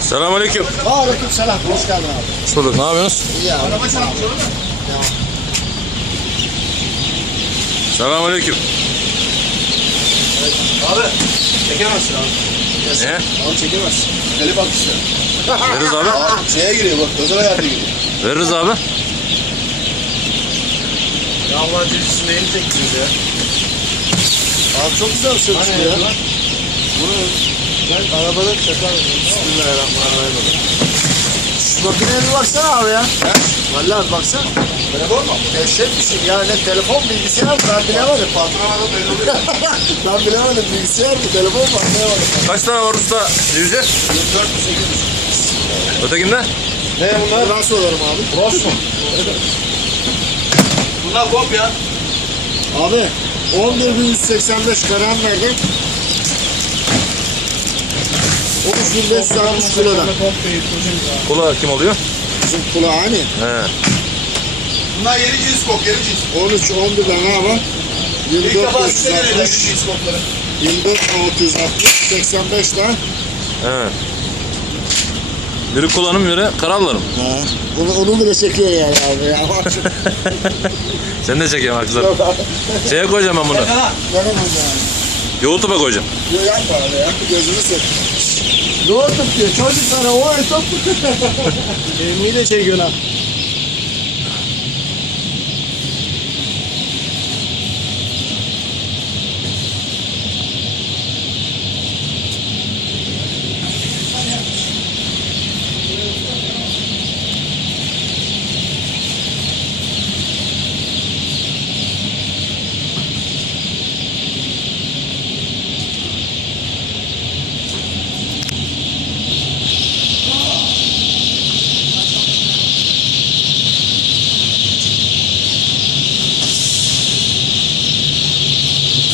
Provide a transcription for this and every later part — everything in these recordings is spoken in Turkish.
Selamun aleyküm. Aleyküm selam. Hoş geldin abi. Hoş bulduk. Ne yapıyorsunuz? İyi abi. Araba selam sorun Selamun aleyküm. Abi çekemezsin abi. Ne? Abi çekemezsin. Deli bak işte. Veririz abi. abi. Şeye giriyor bak. Özel ayarda giriyor. Veririz abi. Ya Allah dizisi neyini çektiniz ya? Abi çok güzel bir Hani ya. Bunu ben arabada çakar. Bismillahirrahmanirrahim. Şu makineye bir baksana abi ya. Vallahi bir baksana. Telefon mu? Bir şey ya. Ne telefon bilgisayar mı? Ben bilemedim. Patrona da belli oluyor. ben bilemedim. Bilgisayar mı? Telefon mu? Anlayamadım. Kaç tane var usta? Yüzde? 4 mü 8 mi? Ötekinde? Ne bunlar? Ben sorarım abi. Ross mu? Bunlar kopya. Abi 11.185 karan verdim. 13.560 kiloda. Kula kim oluyor? Bizim kulağı hani He. Bunlar yeni cins kop, yeni cins. 13 11 tane ne var? İlk defa size 24 denediler 660 cins kopları. 24 660 85 tane. He. Biri kullanım biri karallarım. Ha. Onu, onu bile çekiyor yani abi ya. Sen de çekeyim arkadaşlar. Şeye koyacağım ben bunu. Yani. YouTube'a koyacağım. Diyor yapma abi ya. Gözünü seveyim. Yoğurtup diyor. Çocuklara o etop. Emmi de çekiyor ha.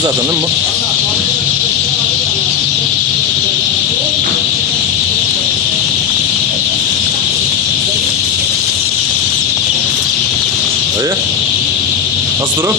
Bitti zaten bu? Dayı. Nasıl durum?